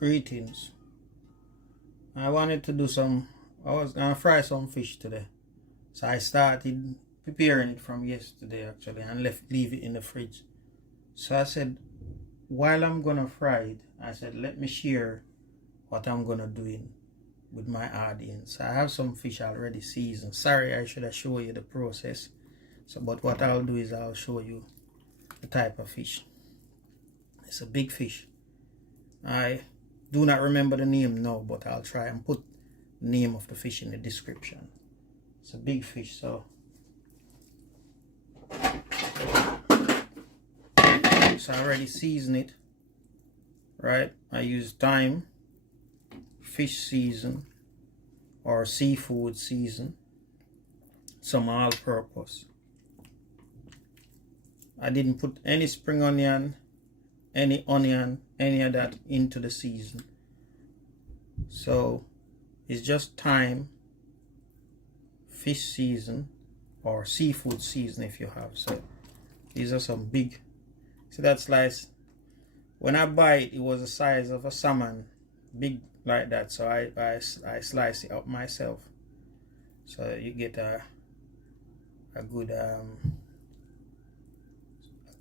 Greetings. I wanted to do I was gonna fry some fish today. So I started preparing it from yesterday actually and leave it in the fridge. So I said, while I'm gonna fry it, I said, let me share what I'm gonna do with my audience. I have some fish already seasoned. Sorry, I should have shown you the process. But what I'll do is I'll show you the type of fish. It's a big fish. I do not remember the name now, but I'll try and put the name of the fish in the description. It's a big fish, so I already seasoned it, right? I use thyme, fish season, or seafood season, some all-purpose. I didn't put any spring onion, any of that into the season. So it's just thyme, fish season, or seafood season if you have. So these are some big. See that slice? When I buy it, it was the size of a salmon, big like that. So I slice it up myself. So you get a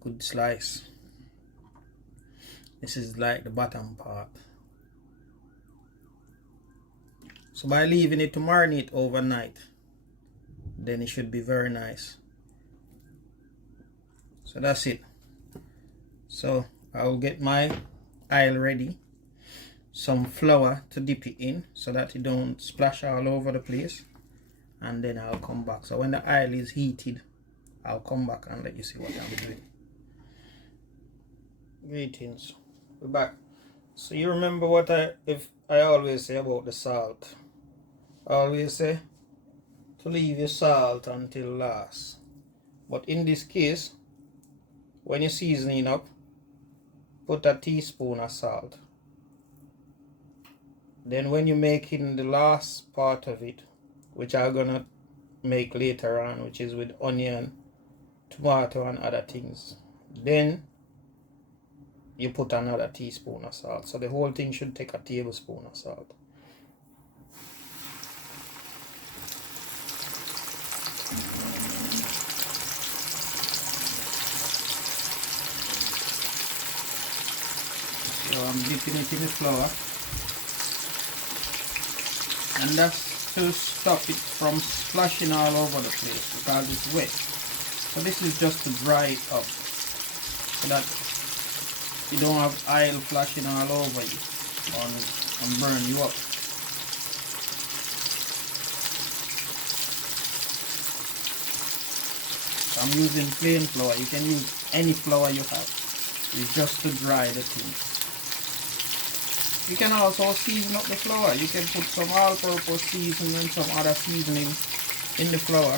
good slice. This is like the bottom part. So by leaving it to marinate overnight, then it should be very nice. So that's it. So I'll get my oil ready, some flour to dip it in so that it don't splash all over the place, and then I'll come back. So when the oil is heated, I'll come back and let you see what I'm doing. Greetings. We're back. So you remember what I always say about the salt. I always say to leave your salt until last. But in this case, when you're seasoning up, put a teaspoon of salt. Then when you're making the last part of it, which I'm gonna make later on, which is with onion, tomato and other things, then you put another teaspoon of salt. So the whole thing should take a tablespoon of salt. So I'm dipping it in the flour, and that's to stop it from splashing all over the place because it's wet. So this is just to dry it up so that you don't have oil flashing all over you and burn you up. So I'm using plain flour. You can use any flour you have. It's just to dry the thing. You can also season up the flour. You can put some all-purpose seasoning and some other seasoning in the flour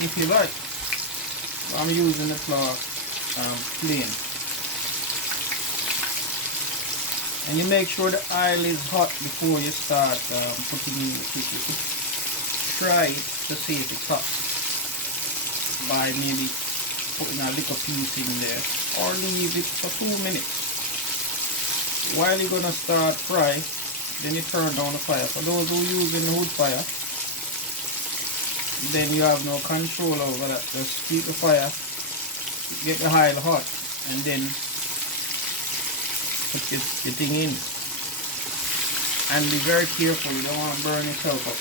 if you like. I'm using the flour plain. And you make sure the oil is hot before you start putting in the fish. You could try it to see if it's hot by maybe putting a little piece in there, or leave it for 2 minutes. While you're gonna start fry, then you turn down the fire. For those who are using the wood fire, then you have no control over that. Just keep the fire, get the oil hot, and then put your thing in. And be very careful, you don't want to burn yourself up.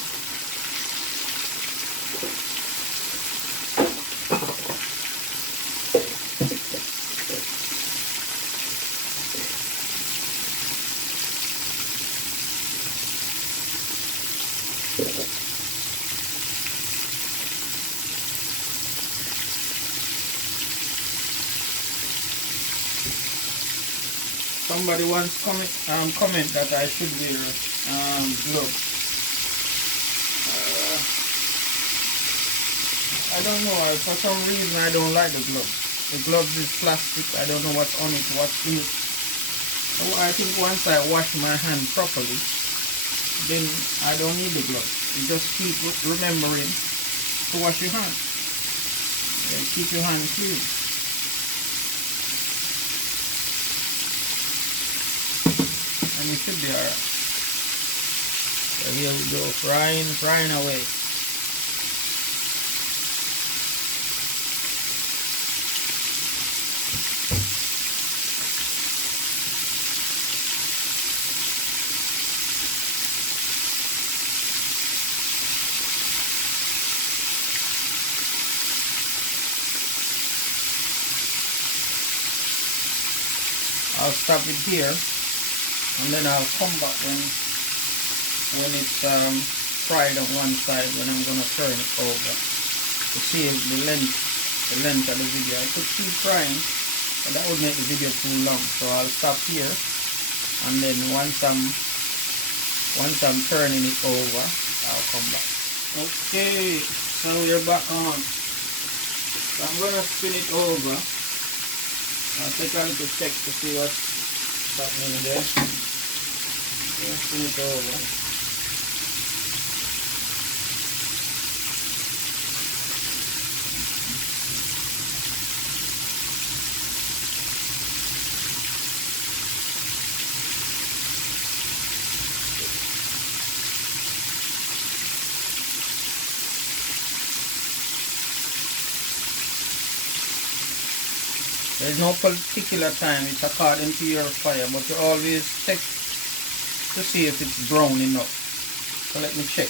Somebody once comment that I should wear gloves. I don't know. For some reason I don't like the gloves. The gloves is plastic. I don't know what's on it, what's in it. So I think once I wash my hand properly, then I don't need the gloves. You just keep remembering to wash your hands. Keep your hand clean. and it should be alright. So here we go, frying away. I'll stop it here, and then I'll come back when it's fried on one side, when I'm gonna turn it over to see the length of the video. I could keep frying, but that would make the video too long. So I'll stop here, and then once I'm turning it over, I'll come back. Okay, so we're back on. So I'm gonna spin it over. I'll take a little check to see what's happening there. Spin it over. There's no particular time, it's according to your fire, but you always check to see if it's brown enough. So let me check.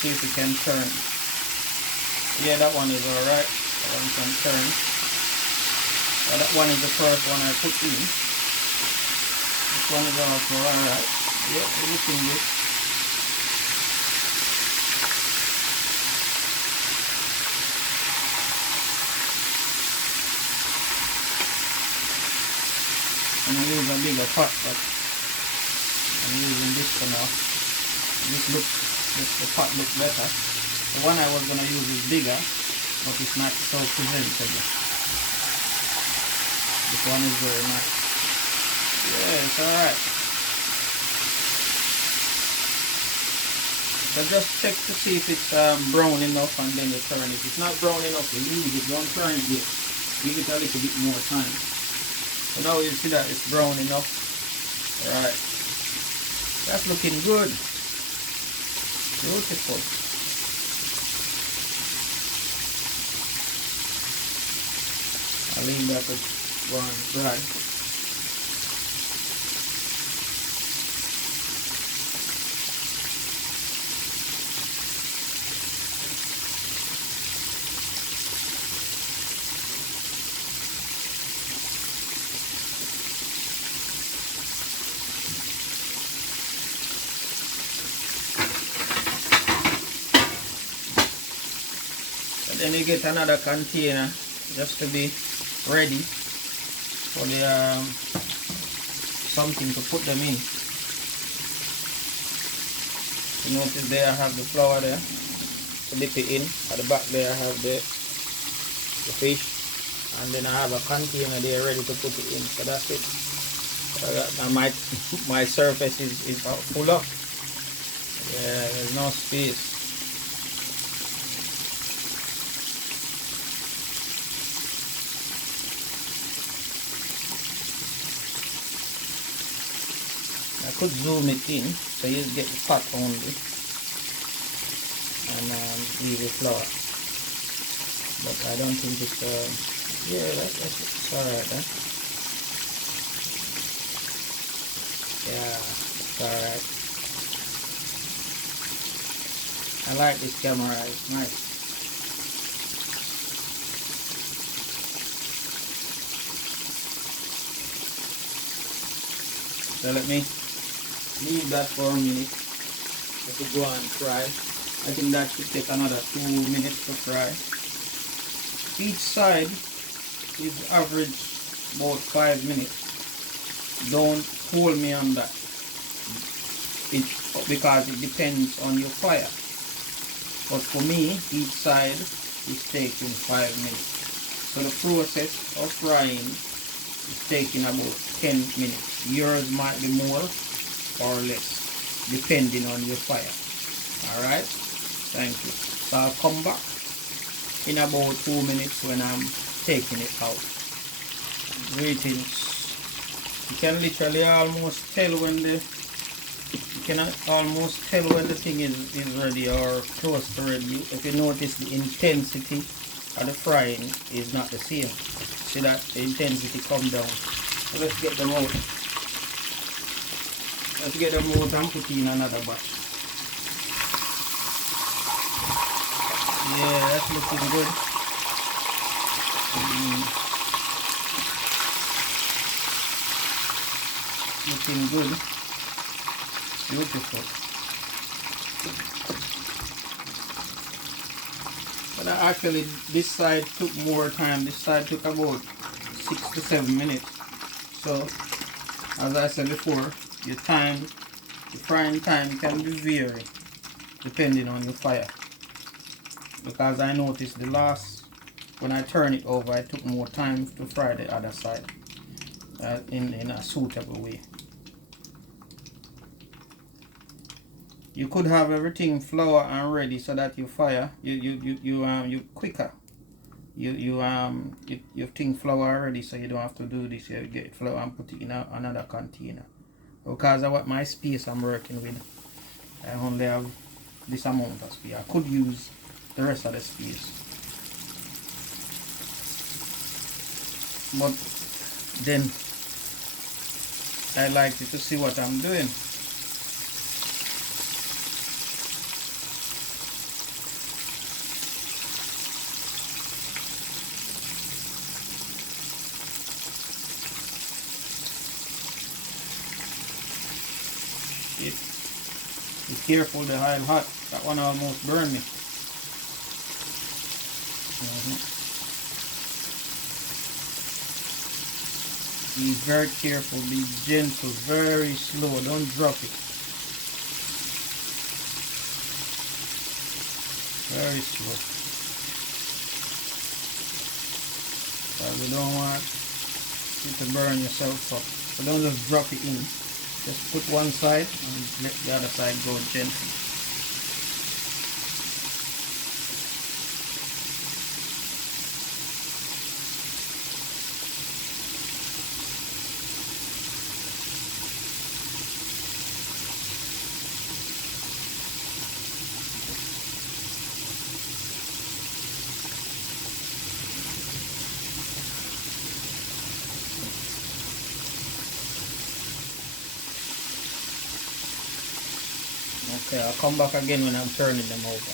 See if it can turn. Yeah, that one is alright. That one can turn. So that one is the first one I put in. This one is also alright. Yeah, it's looking good. I'm going to use a bigger pot, but I'm using this for now. The pot looks better. The one I was going to use is bigger, but it's not so presentable. This one is very nice. Yeah, it's alright. So just check to see if it's brown enough, and then you turn it. If it's not brown enough, you leave it. Don't turn it yet. Give it a little bit more time. So now you see that it's brown enough. Alright. That's looking good. Beautiful. I'll leave that to go on dry. Then you get another container just to be ready for the something to put them in. You notice there I have the flour there to dip it in. At the back there I have the fish, and then I have a container there ready to put it in. So that's it. My surface is full up. Yeah, there's no space. I could zoom it in so you get the pot only and leave the flour, but I don't think it's yeah, it's alright, huh? Yeah, it's alright. I like this camera, it's nice. So let me leave that for a minute. Let it go and fry. I think that should take another 2 minutes to fry. Each side is average about 5 minutes. Don't hold me on that. Because it depends on your fire. But for me, each side is taking 5 minutes. So the process of frying is taking about 10 minutes. Yours might be more or less, depending on your fire. Alright, thank you. So I'll come back in about 2 minutes when I'm taking it out. Greetings, You can literally almost tell when the thing is ready or close to ready. If you notice, the intensity of the frying is not the same. See that the intensity come down. So let's get them out. Let's get them out and put in another batch. Yeah, that's looking good. Looking good. Beautiful. But actually this side took more time. This side took about 6 to 7 minutes. So as I said before, your frying time can be vary depending on your fire. Because I noticed when I turn it over, it took more time to fry the other side in a suitable way. You could have everything flour and ready so that you fire you quicker. You think flour already, so you don't have to do this. You get flour and put it in another container. Because of what my space I'm working with, I only have this amount of space. I could use the rest of the space, but then I like you to see what I'm doing. Be careful, the oil hot. That one almost burned me. Be very careful, be gentle, very slow, don't drop it. Very slow. Because you don't want you to burn yourself up. So don't just drop it in. Just put one side and let the other side go gently. Okay, I'll come back again when I'm turning them over.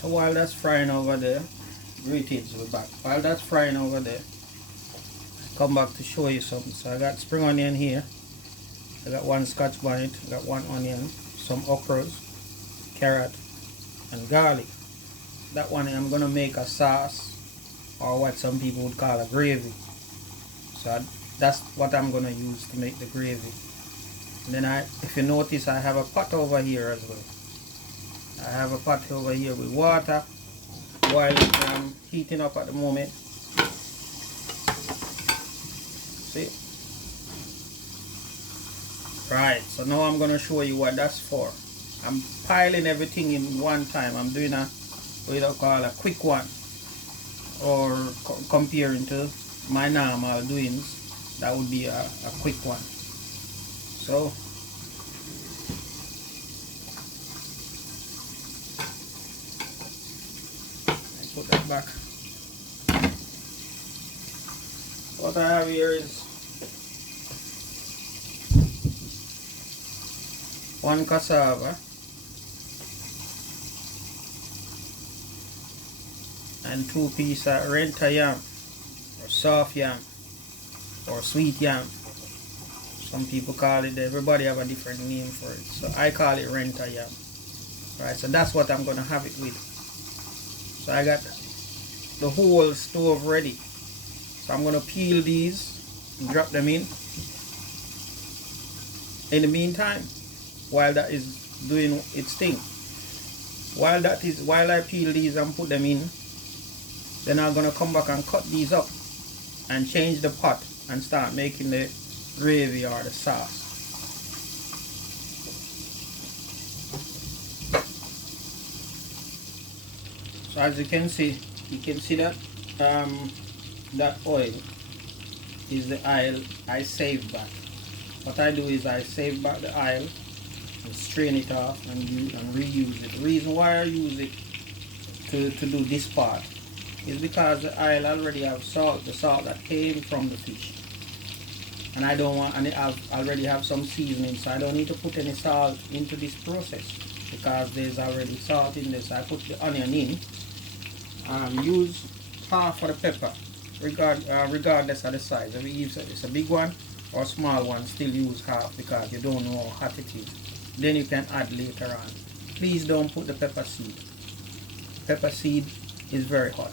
So while that's frying over there, greetings, we're back. While that's frying over there, come back to show you something. So I got spring onion here. I got one scotch bonnet, I got one onion, some okras, carrot, and garlic. That one I'm gonna make a sauce, or what some people would call a gravy. So that's what I'm gonna use to make the gravy. And then if you notice, I have a pot over here as well. I have a pot over here with water while it's heating up at the moment. See? Right, so now I'm going to show you what that's for. I'm piling everything in one time. I'm doing what I call a quick one, or comparing to my normal doings, that would be a quick one. So I put that back. What I have here is 1 cassava and 2 pieces of renta yam, or soft yam, or sweet yam. Some people call it, everybody have a different name for it. So I call it renta yam. Right, so that's what I'm going to have it with. So I got the whole stove ready. So I'm going to peel these and drop them in. In the meantime, while that is doing its thing, while I peel these and put them in, then I'm going to come back and cut these up and change the pot and start making the gravy or the sauce. So as you can see that that oil is the oil I save back. What I do is I save back the oil and strain it off and reuse it. The reason why I use it to do this part is because the oil already have salt, the salt that came from the fish. And I don't want, and it already have some seasoning, so I don't need to put any salt into this process because there's already salt in this. I put the onion in, use half of the pepper, regardless of the size. If it's a big one or small one, still use half because you don't know how hot it is. Then you can add later on. Please don't put the pepper seed. Pepper seed is very hot,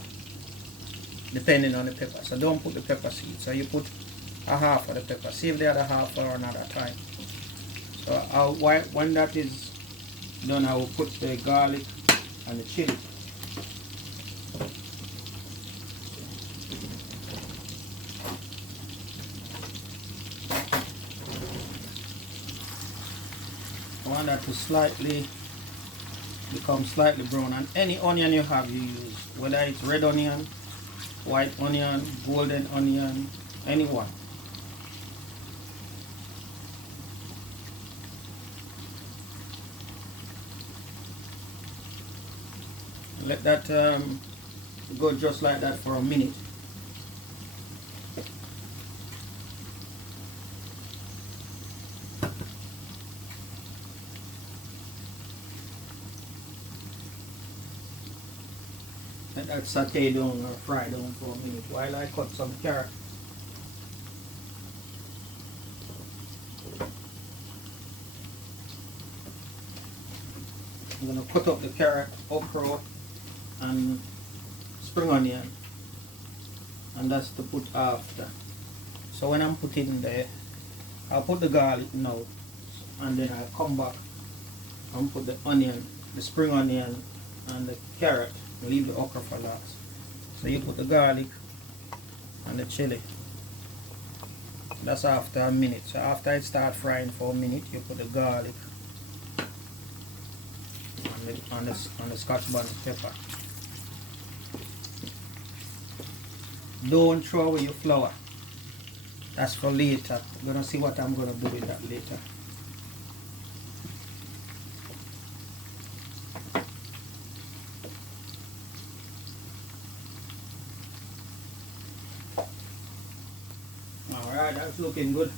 depending on the pepper. So don't put the pepper seed. So you put a half of the pepper. Save the other half for another time. So when that is done, I will put the garlic and the chili. I want that to become slightly brown, and any onion you have you use, whether it's red onion, white onion, golden onion, any one. Let that go just like that for a minute. Let that saute down or fry down for a minute while I cut some carrot. I'm going to cut up the carrot, okra, and spring onion, and that's to put after. So when I'm putting I'll put the garlic now, and then I'll come back and put the onion, the spring onion, and the carrot. Leave the okra for last. So you put the garlic and the chili. That's after a minute. So after it starts frying for a minute, you put the garlic on the Scotch bonnet pepper. Don't throw away your flour. That's for later. I'm gonna see what I'm gonna do with that later. Alright, that's looking good.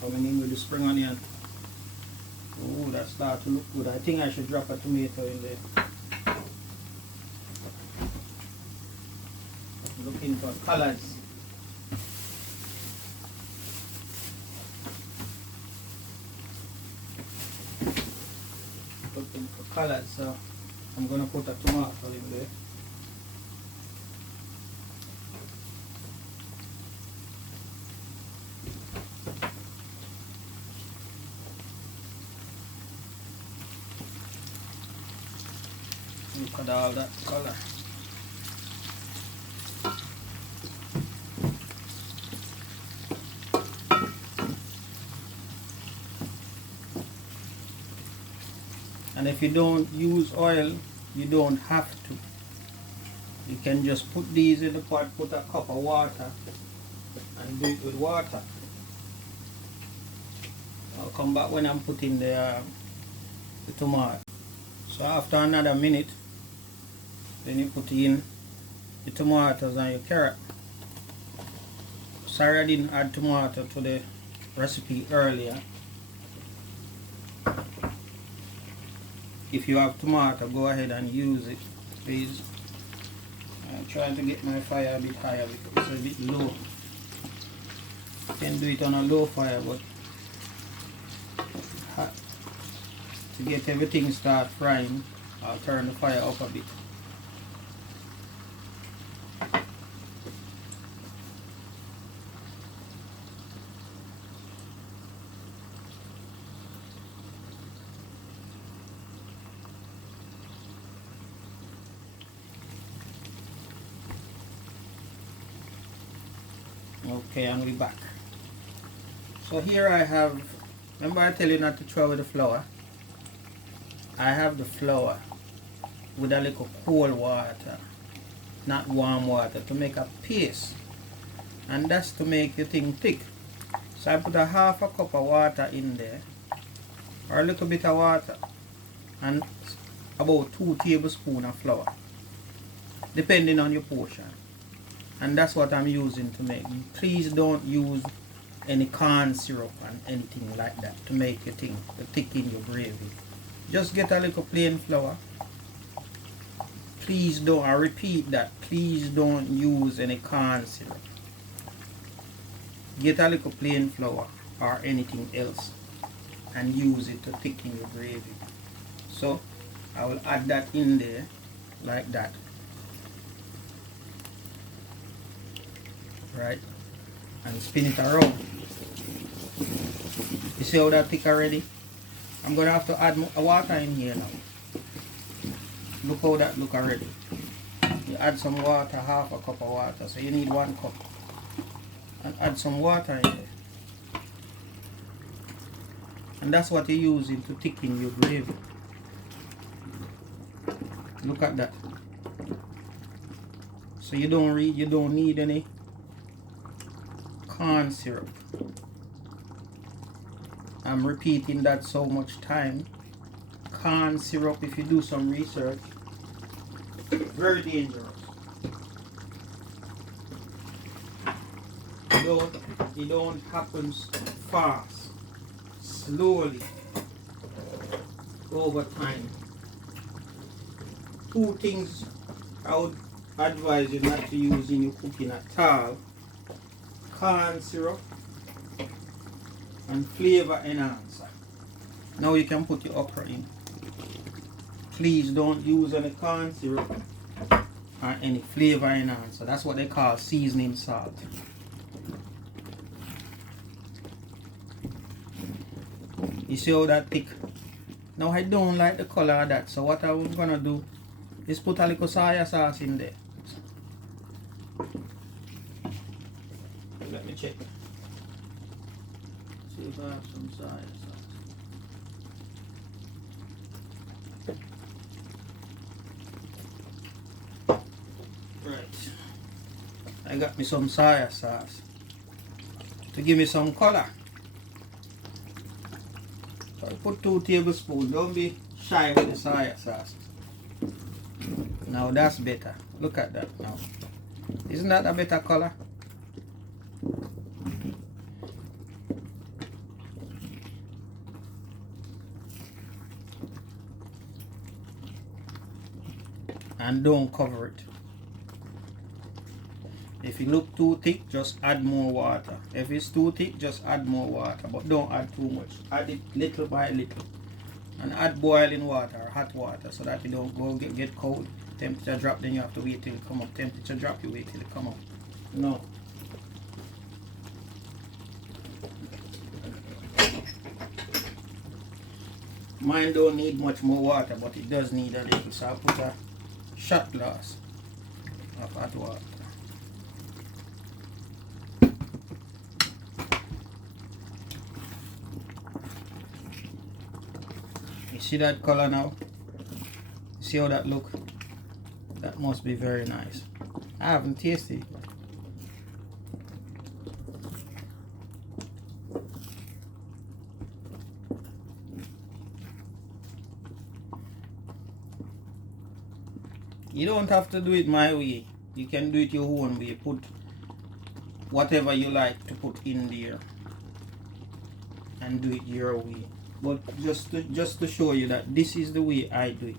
Coming in with the spring onion. Oh, that starts to look good. I think I should drop a tomato in there. Looking for colors. Looking for colors, so I'm going to put a tomato in there. Look at all that color. And if you don't use oil, you don't have to. You can just put these in the pot, put a cup of water, and do it with water. I'll come back when I'm putting the tomato. So after another minute, then you put in the tomatoes and your carrot. Sorry I didn't add tomato to the recipe earlier. If you have tomato, go ahead and use it, please. I'm trying to get my fire a bit higher because it's a bit low. You can do it on a low fire, but hot. To get everything start frying, I'll turn the fire up a bit. Okay, and we're back. So here I have, remember I tell you not to throw away the flour? I have the flour with a little cold water, not warm water, to make a paste. And that's to make the thing thick. So I put a half a cup of water in there, or a little bit of water, and about 2 tablespoons of flour, depending on your portion. And that's what I'm using to make. Please don't use any corn syrup and anything like that to make your thing thick in your gravy. Just get a little plain flour. Please don't, I repeat that, please don't use any corn syrup. Get a little plain flour or anything else and use it to thicken your gravy. So I will add that in there like that. Right, and spin it around. You see how that thick already? I'm gonna have to add more water in here now. Look how that look already. You add some water, half a cup of water, so you need 1 cup, and add some water in there, and that's what you're using to thicken your gravy. Look at that. So you don't need any corn syrup. I'm repeating that so much time. Corn syrup, if you do some research, very dangerous. It don't happen fast, slowly, over time. 2 things I would advise you not to use in your cooking at all: corn syrup and flavor enhancer. Now you can put your okra in. Please don't use any corn syrup or any flavor enhancer. That's what they call seasoning salt. You see how that thick? Now I don't like the color of that, so what I was gonna do is put a little soy sauce in there. Let me check. See if I have some soy sauce. Right. I got me some soy sauce to give me some color. So I put 2 tablespoons. Don't be shy with the soy sauce. Now that's better. Look at that now. Isn't that a better color? And don't cover it. If it look too thick, just add more water. If it's too thick, just add more water, but don't add too much. Add it little by little. and add boiling water or hot water so that it don't go get cold. Temperature drop, then you have to wait till it come up. Temperature drop, you wait till it come up. No. Mine don't need much more water, but it does need a little, so I'll put a shot glass of hot water. You see that color now? See how that look? That must be very nice. I haven't tasted it. You don't have to do it my way. You can do it your own way. Put whatever you like to put in there and do it your way. But just to show you that this is the way I do it.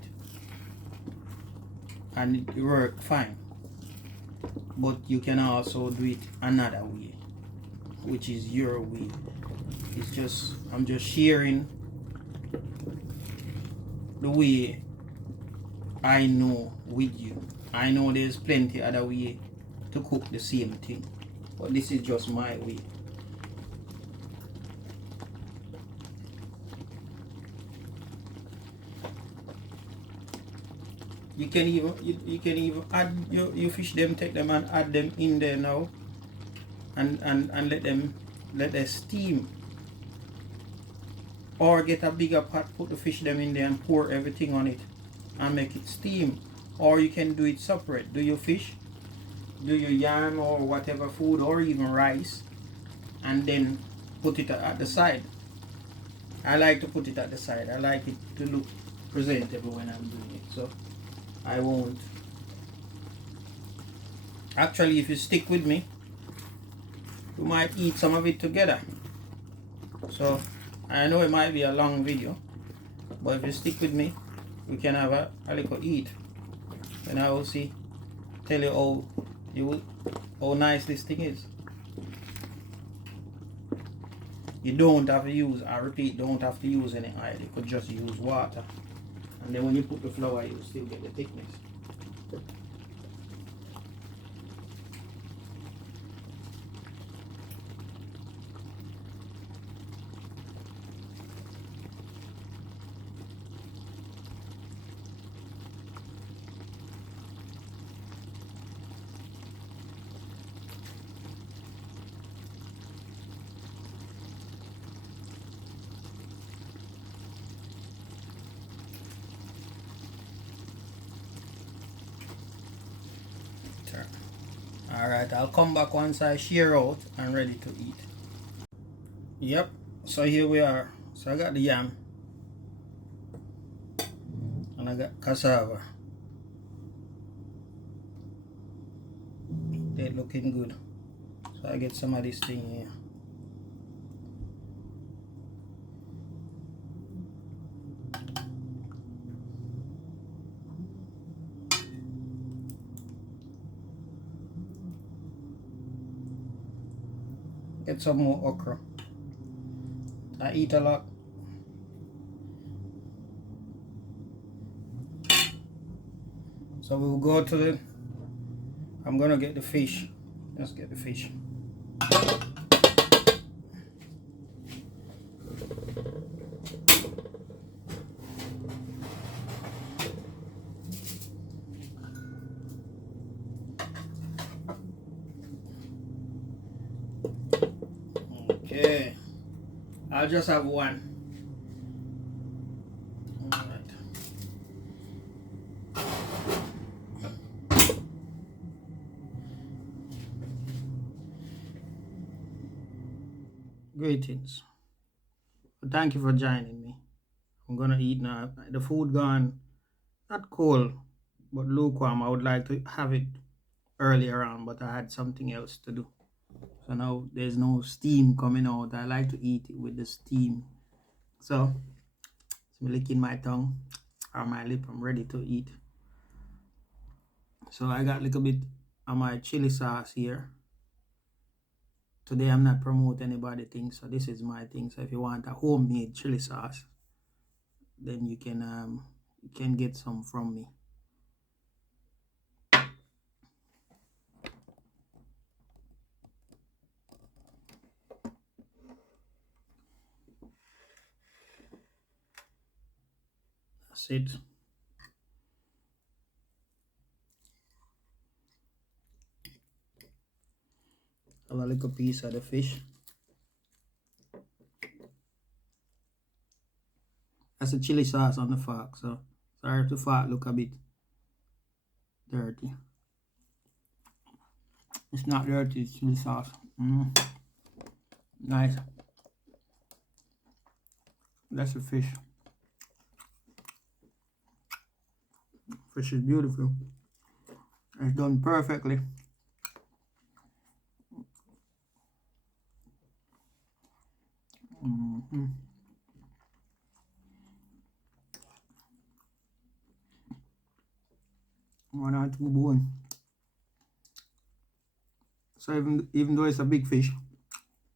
And it works fine. But you can also do it another way, which is your way. I'm just sharing the way I know with you. I know there's plenty other way to cook the same thing, but this is just my way. You can even add your fish them, take them and add them in there now, and let them steam. Or get a bigger pot, put the fish them in there and pour everything on it and make it steam. Or you can do it separate. Do your fish, do your yam or whatever food, or even rice, and then put it at the side. I like to put it at the side. I like it to look presentable when I'm doing it, so I won't. Actually, if you stick with me, you might eat some of it together. So I know it might be a long video, but if you stick with me, we can have a little eat. And I will tell you how nice this thing is. You don't have to use, I repeat, don't have to use any oil. You could just use water. And then when you put the flour, you still get the thickness. Alright, I'll come back once I shear out and ready to eat. Yep, so here we are. So I got the yam and I got cassava. They're looking good. So I get some of this thing here. Get some more okra. I eat a lot. So we'll go to the, I'm gonna get the fish. Let's get the fish. Okay, I'll just have one. All right. Greetings. Thank you for joining me. I'm gonna eat now. The food gone, not cold, but lukewarm. I would like to have it earlier on, but I had something else to do. So now there's no steam coming out. I like to eat it with the steam. So it's me licking my tongue or my lip. I'm ready to eat. So I got a little bit of my chili sauce here. Today I'm not promoting anybody thing, so this is my thing. So if you want a homemade chili sauce, then you can get some from me. That's it. Have a little piece of the fish. That's a chili sauce on the fork, so sorry if the fork look a bit dirty. It's not dirty, it's chili sauce. Nice. That's the fish. Fish is beautiful. It's done perfectly. One or two bone. So even though it's a big fish,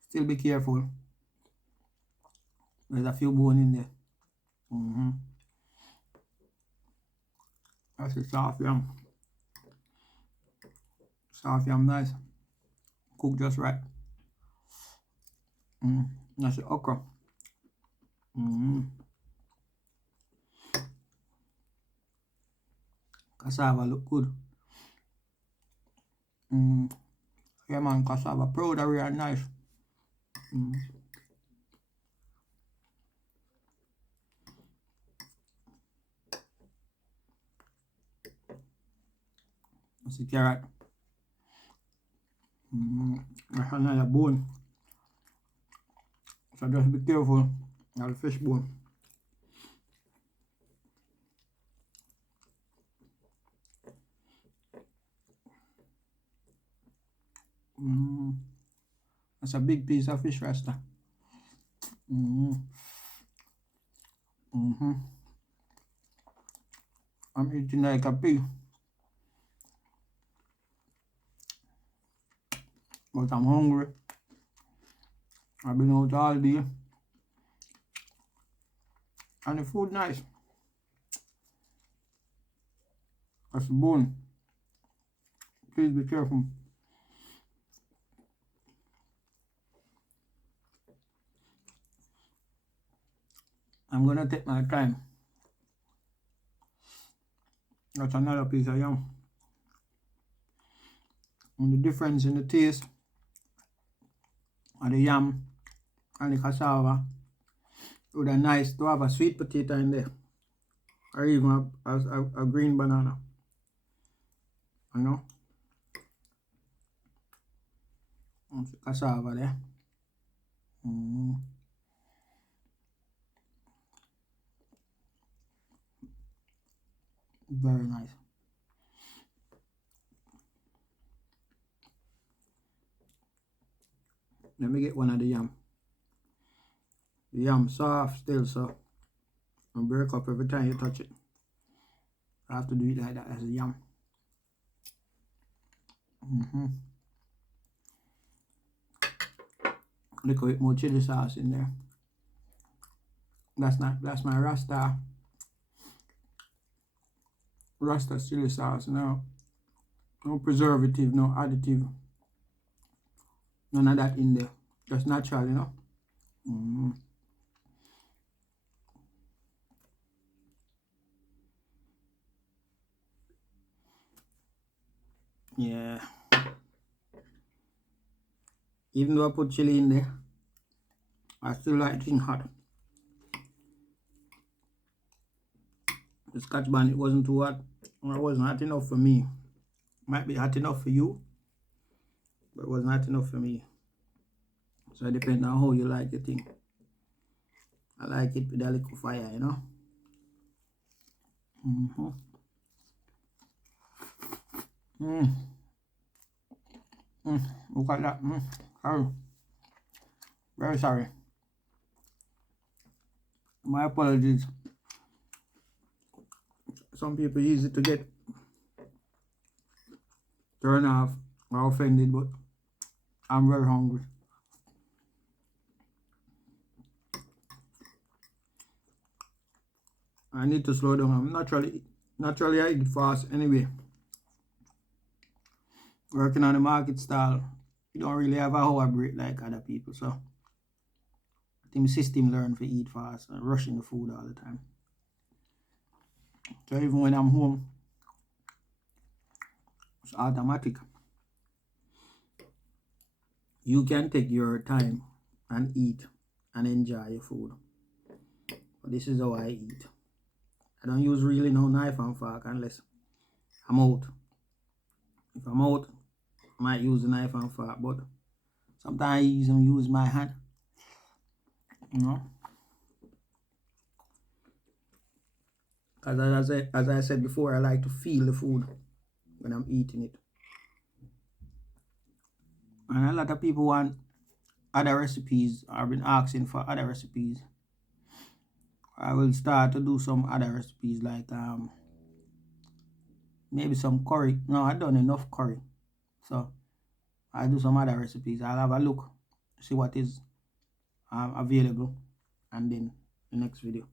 still be careful. There's a few bone in there. That's a soft yam. Soft yam, nice. Cooked just right. That's the okra. Cassava look good. Yeah man, cassava powder really nice. That's the carrot. That's another bone. So just be careful of the fish bone. That's a big piece of fish right there. I'm eating like a pig. But I'm hungry. I've been out all day. And the food nice. That's the bone. Please be careful. I'm gonna take my time. That's another piece of yam. And the difference in the taste of the yam and the cassava would be nice to have a sweet potato in there, or even a green banana. You know? That's the cassava there. Very nice. Let me get one of the yam. The yam soft still, so and break up every time you touch it. I have to do it like that as a yam. Little bit more chili sauce in there. That's my Rasta chili sauce. No preservative, no additive, none of that in there. Just natural, you know. Yeah. Even though I put chili in there, I still like things hot. The Scotch bonnet wasn't too hot, or it wasn't hot enough for me. Might be hot enough for you, but it wasn't hot enough for me. So it depends on how you like your thing. I like it with a little fire, you know. Look at that. Sorry. Very sorry. My apologies. Some people use it to get turned off or offended, but I'm very hungry. I need to slow down. I'm naturally I eat fast anyway. Working on the market stall, you don't really have a hour break like other people, so I think my system learn to eat fast and rushing the food all the time. So even when I'm home, it's automatic. You can take your time and eat and enjoy your food. But this is how I eat. I don't use really no knife and fork unless I'm out. If I'm out, I might use a knife and fork, but sometimes I even use my hand. You know? Because as I said before, I like to feel the food when I'm eating it. And a lot of people want other recipes. I've been asking for other recipes. I will start to do some other recipes like maybe some curry. No, I've done enough curry. So I'll do some other recipes. I'll have a look, see what is available, and then the next video.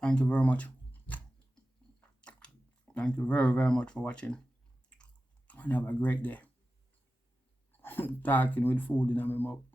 Thank you very much. Thank you very, very much for watching. And have a great day. Talking with food in my mouth.